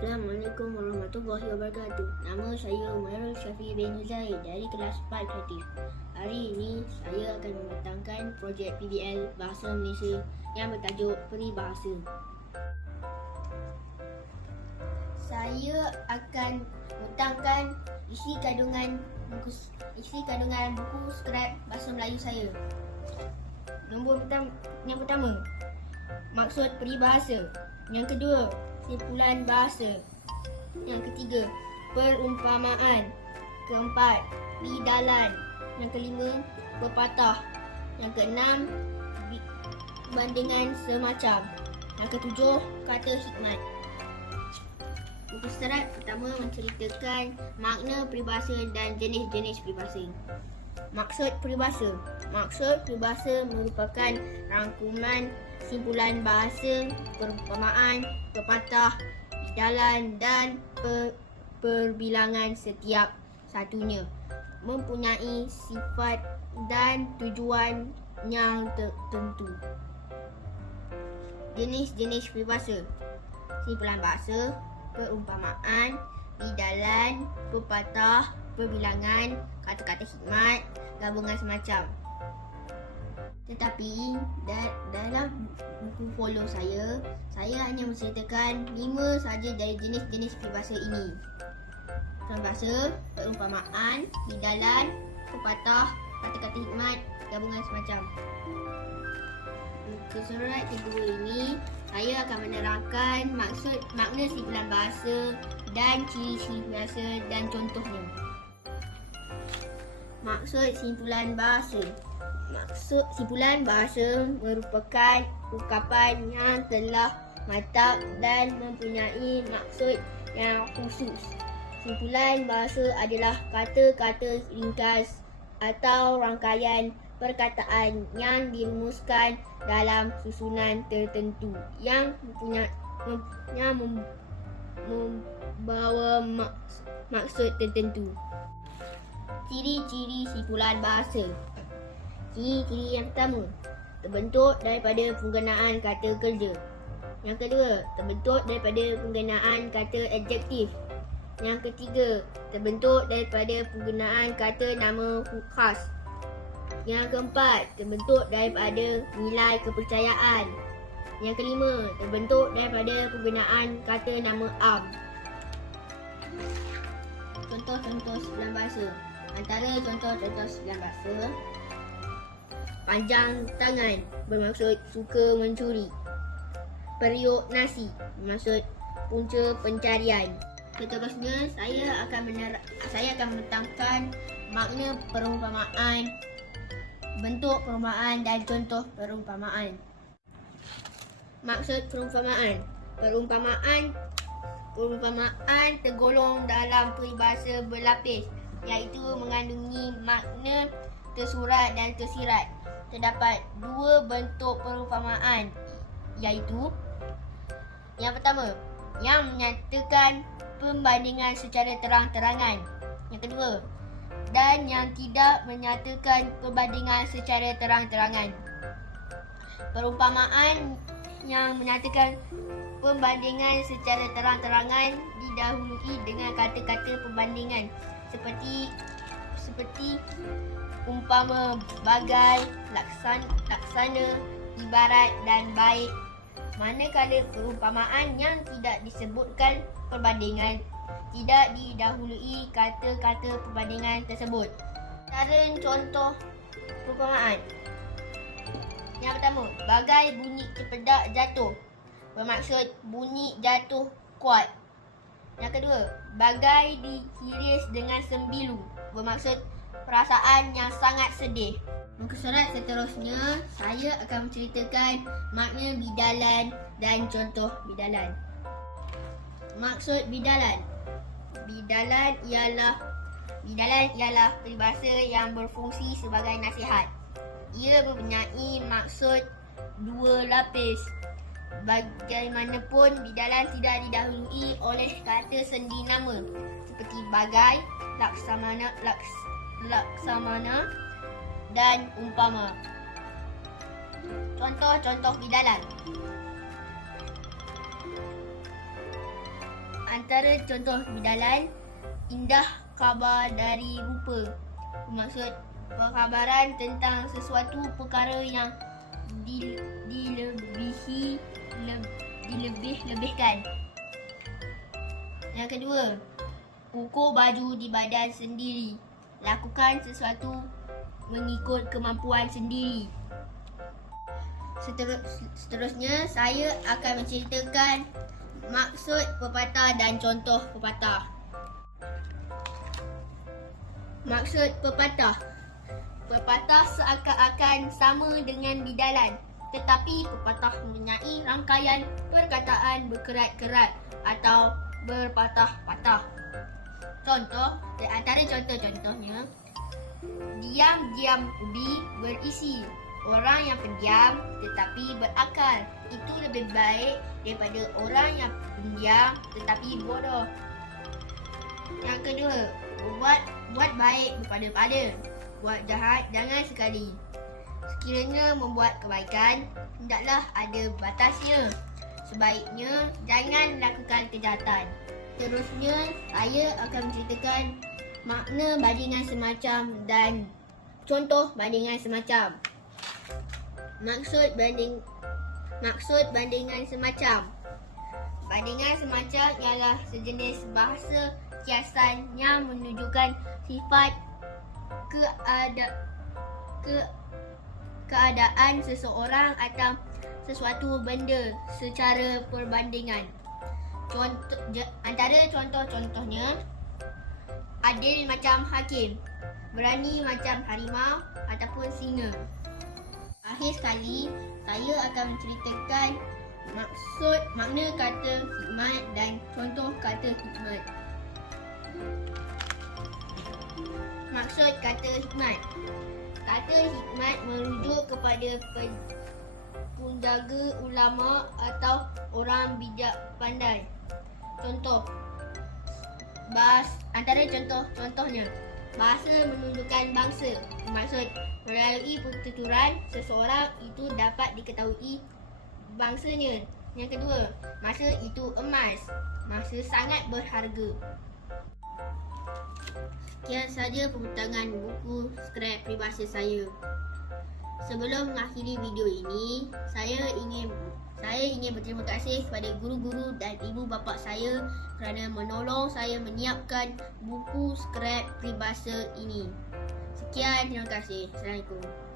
Assalamualaikum warahmatullahi wabarakatuh. Nama saya Umairul Syafiq bin Zaid dari kelas 4 kreatif. Hari ini saya akan membentangkan projek PBL Bahasa Malaysia yang bertajuk Peribahasa. Saya akan membentangkan isi kandungan buku skrip Bahasa Melayu saya. Yang pertama, maksud peribahasa. Yang kedua, simpulan bahasa. Yang ketiga, perumpamaan. Keempat, bidalan. Yang kelima, pepatah. Yang keenam, bandingan semacam. Yang ketujuh, kata hikmat. Buku serat pertama menceritakan makna peribahasa dan jenis-jenis peribahasa. Maksud peribahasa. Maksud peribahasa merupakan rangkuman simpulan bahasa, perumpamaan, pepatah, bidalan dan perbilangan setiap satunya mempunyai sifat dan tujuan yang tertentu. Jenis-jenis peribahasa: simpulan bahasa, perumpamaan, bidalan, pepatah, perbilangan, kata-kata hikmat, gabungan semacam. Tetapi dalam buku follow saya hanya menceritakan 5 sahaja dari jenis-jenis peribahasa ini. Simpulan bahasa, perumpamaan, bidalan, pepatah, kata-kata hikmat, gabungan semacam. Muka surat kedua ini saya akan menerangkan makna simpulan bahasa dan ciri-ciri bahasa dan contohnya. Maksud simpulan bahasa. Maksud simpulan bahasa merupakan ungkapan yang telah matap dan mempunyai maksud yang khusus. Simpulan bahasa adalah kata-kata ringkas atau rangkaian perkataan yang dirumuskan dalam susunan tertentu yang membawa maksud tertentu. Ciri-ciri simpulan bahasa. Ciri-ciri yang pertama, terbentuk daripada penggunaan kata kerja. Yang kedua, terbentuk daripada penggunaan kata adjektif. Yang ketiga, terbentuk daripada penggunaan kata nama khas. Yang keempat, terbentuk daripada nilai kepercayaan. Yang kelima, terbentuk daripada penggunaan kata nama am. Contoh-contoh simpulan bahasa. Antara contoh-contoh simpulan bahasa: panjang tangan bermaksud suka mencuri. Periuk nasi bermaksud punca pencarian. Seterusnya saya akan membentangkan makna perumpamaan, bentuk perumpamaan dan contoh perumpamaan. Maksud perumpamaan. Perumpamaan tergolong dalam peribahasa berlapis, iaitu mengandungi makna tersurat dan tersirat. Terdapat 2 bentuk perumpamaan, iaitu yang pertama, yang menyatakan pembandingan secara terang-terangan. Yang kedua, dan yang tidak menyatakan perbandingan secara terang-terangan. Perumpamaan yang menyatakan pembandingan secara terang-terangan didahului dengan kata-kata perbandingan seperti umpama, bagai, laksana, ibarat dan baik. Manakala perumpamaan yang tidak disebutkan perbandingan tidak didahului kata-kata perbandingan tersebut. Antara contoh perumpamaan. Yang pertama, bagai bunyi cepedak jatuh bermaksud bunyi jatuh kuat. Yang kedua, bagai dihiris dengan sembilu bermaksud perasaan yang sangat sedih. Muka surat seterusnya saya akan menceritakan makna bidalan dan contoh bidalan. Maksud bidalan. Bidalan ialah peribahasa yang berfungsi sebagai nasihat. Ia mempunyai maksud 2 lapis. Bagaimanapun, bidalan tidak didahului oleh kata sendi nama seperti bagai, laksamana dan umpama. Contoh-contoh bidalan. antara contoh bidalan, indah khabar dari rupa. Bermaksud perkhabaran tentang sesuatu perkara yang dilebih-lebihkan. Yang kedua, ukur baju di badan sendiri. Lakukan sesuatu mengikut kemampuan sendiri. Seterusnya, saya akan menceritakan maksud pepatah dan contoh pepatah. Maksud pepatah. Pepatah seakan-akan sama dengan bidalan, tetapi pepatah mempunyai rangkaian perkataan berkerat-kerat atau berpatah-patah. Contoh, di antara contoh-contohnya, diam-diam ubi berisi. Orang yang pendiam tetapi berakal itu lebih baik daripada orang yang pendiam tetapi bodoh. Yang kedua, buat baik berpada-pada, buat jahat jangan sekali. Sekiranya membuat kebaikan, hendaklah ada batasnya. Sebaiknya jangan lakukan kejahatan. Terusnya, saya akan menceritakan makna bandingan semacam dan contoh bandingan semacam. Maksud bandingan semacam. Bandingan semacam ialah sejenis bahasa kiasan yang menunjukkan sifat keadaan seseorang atau sesuatu benda secara perbandingan. Antara contoh-contohnya, adil macam hakim, berani macam harimau ataupun singa. Akhir sekali, saya akan menceritakan makna kata hikmat dan contoh kata hikmat. Maksud kata hikmat. Kata hikmat merujuk kepada penjaga ulama atau orang bijak pandai. Contoh. Antara contohnya, bahasa menunjukkan bangsa. Maksud, melalui pertuturan, seseorang itu dapat diketahui bangsanya. Yang kedua, masa itu emas. Masa sangat berharga. Sekian saja pembutangan buku skrip peribahasa saya. Sebelum mengakhiri video ini, saya ingin berterima kasih kepada guru-guru dan ibu bapa saya kerana menolong saya menyiapkan buku skrip peribahasa ini. Sekian, terima kasih. Assalamualaikum.